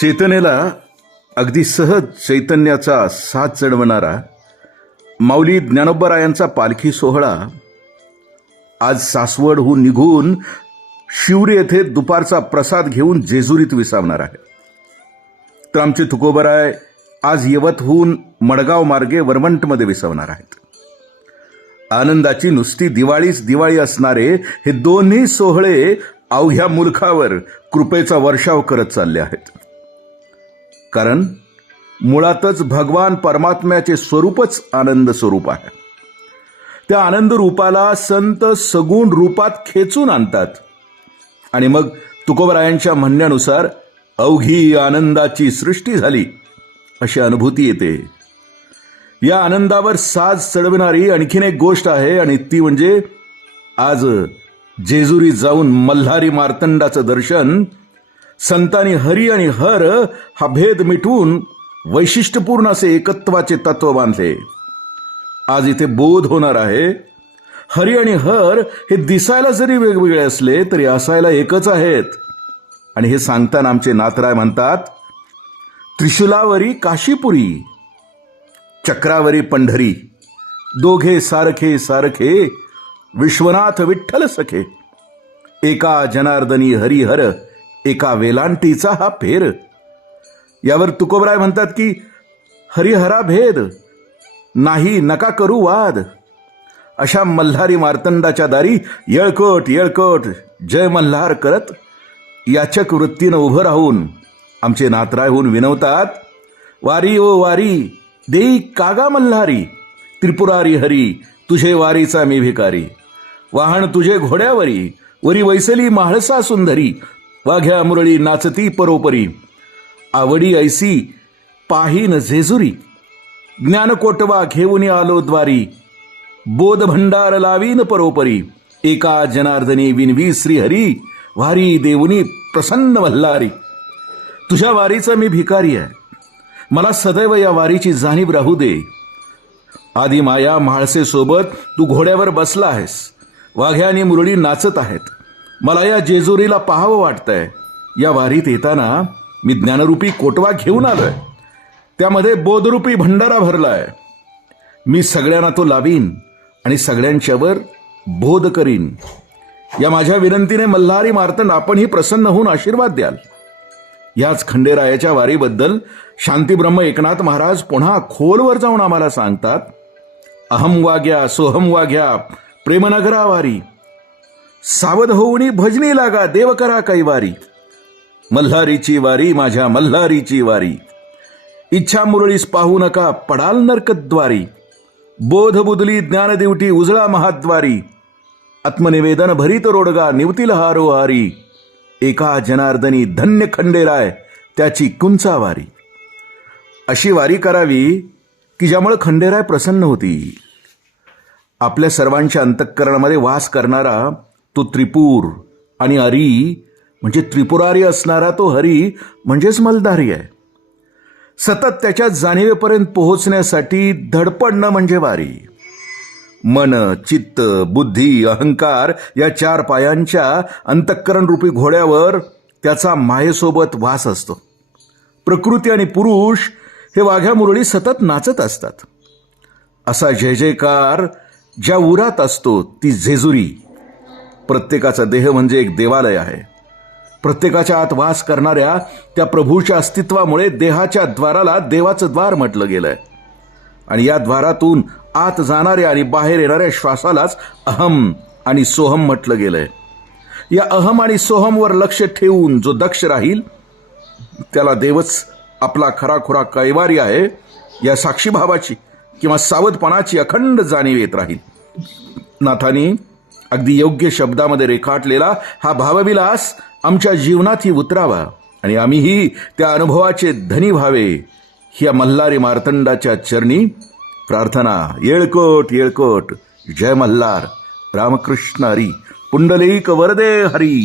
चेतनेला अगदी सहज चैतन्याचा साथ चढवणारा माऊली ज्ञानोबरायांचा पालखी सोहळा आज सासवडहून निघून शिवरी येथे दुपारचा प्रसाद घेऊन जेजुरीत विसावणार आहे. तर आमचे तुकोबराय आज यवतहून मडगाव मार्गे वरवंटमध्ये विसावणार आहेत. आनंदाची नुसती दिवाळीच दिवाळी असणारे हे दोन्ही सोहळे अवघ्या मुलखावर कृपेचा वर्षाव करत चालले आहेत. कारण मुळातच भगवान परमात्म्याचे स्वरूपच आनंद स्वरूप आहे. त्या आनंद रूपाला संत सगुण रूपात खेचून आणतात आणि मग तुकोबरायांच्या म्हणण्यानुसार अवघी आनंदाची सृष्टी झाली अशी अनुभूती येते. या आनंदावर साज चढविणारी आणखीन एक गोष्ट आहे आणि ती म्हणजे आज जेजुरी जाऊन मल्हारी मार्तंडाचं दर्शन संतांनी हरी आणि हर हा भेद मिटवून वैशिष्ट्यपूर्ण असे एकत्वाचे तत्व बांधले. आज इथे बोध होणार आहे हरी आणि हर हे दिसायला जरी वेगवेगळे असले तरी असायला एकच आहेत. आणि हे सांगताना आमचे नाथराय म्हणतात, त्रिशूलावरी काशीपुरी चक्रावरी पंढरी दोघे सारखे सारखे विश्वनाथ विठ्ठल सखे एका जनार्दनी हरिहर एका वेलांटीचा हा फेर. यावर तुकोबराय म्हणतात की हरिहरा भेद नाही नका करू वाद. अशा मल्हारी मार्तंडाच्या दारी येळकोट येळकोट जय मल्हार करत याचक वृत्तीनं उभं राहून आमचे नाथरायहून विनवतात, वारी ओ वारी देई कागा मल्हारी त्रिपुरारी हरी तुझे वारीचा मी भिकारी. वाहन तुझे घोड्यावरी वरी वैसली म्हाळसा सुंदरी वाघ्या मुरळी नाचती परोपरी आवडी ऐसी पाहीन जेजुरी ज्ञानकोटवा घेऊन आलो द्वारी बोध भंडार लावीन परोपरी एका जनार्दनी विनवी श्रीहरी वारी देऊनी प्रसन्न मल्हारी. तुझ्या वारीचा मी भिकारी आहे, मला सदैव या वारीची जाणीव राहू दे. आधी माया म्हाळसे सोबत तू घोड्यावर बसला आहेस, वाघ्या आणि मुरळी नाचत आहेत. मला या जेजुरीला पाहावं वाटतंय. या वारीत येताना मी ज्ञानरूपी कोटवा घेऊन आलोय, त्यामध्ये बोधरूपी भंडारा भरलाय. मी सगळ्यांना तो लावीन आणि सगळ्यांच्यावर बोध करीन. या माझ्या विनंतीने मल्हारी मार्तंड आपणही प्रसन्न होऊन आशीर्वाद द्याल. याच खंडेरायाच्या वारीबद्दल शांतीब्रह्म एकनाथ महाराज पुन्हा खोलवर जाऊन आम्हाला सांगतात, अहम वाग्या सोहम वाग्या प्रेमनगरा वारी सावध होऊनी भजनी लागा देव करा कैवारी. मल्हारीची वारी माझ्या मल्हारीची वारी इच्छा मुरळीस पाहू नका पडाल नरकद्वारी. बोध बुदली ज्ञान दिवटी उजळा महाद्वारी आत्मनिवेदन भरीत रोडगा निवतील हारो हारी एका जनार्दनी धन्य खंडेराय त्याची कुंचावारी. अशी वारी करावी की ज्यामुळे खंडेराय प्रसन्न होती. आपल्या सर्वांच्या अंतःकरणामध्ये वास करणारा तो त्रिपूर आणि हरी म्हणजे त्रिपुरारी असणारा तो हरी म्हणजेच मल्हारी आहे. सतत त्याच्या जाणीवेपर्यंत पोहोचण्यासाठी धडपडणं म्हणजे वारी. मन चित्त बुद्धी अहंकार या चार पायांच्या अंतःकरण रूपी घोड्यावर त्याचा मायेसोबत वास असतो. प्रकृती आणि पुरुष हे वाघ्या मुरळी सतत नाचत असतात. असा जय जयकार ज्या उरात असतो ती जेजुरी. प्रत्येकाचा देह म्हणजे एक देवालय आहे. प्रत्येकाच्या आत वास करणाऱ्या त्या प्रभूच्या अस्तित्वामुळे देहाच्या द्वाराला देवाचं द्वार म्हटलं गेलंय. आणि या द्वारातून आत जाणाऱ्या आणि बाहेर येणाऱ्या श्वासालाच अहम आणि सोहम म्हटलं गेलंय. या अहम आणि सोहमवर लक्ष ठेवून जो दक्ष राहील त्याला देवच आपला खराखुरा कैवारी आहे या साक्षीभावाची किंवा सावधपणाची अखंड जाणीव येत राहील. नाथांनी अगदी योग्य शब्दामध्ये रेखाटलेला हा भावविलास आमच्या जीवनातही उतरावा आणि आम्हीही त्या अनुभवाचे धनी व्हावे ही या मल्हारी मार्तंडाच्या चरणी प्रार्थना. येळकोट येळकोट जय मल्हार रामकृष्ण हरी पुंडलिक वरदे हरी.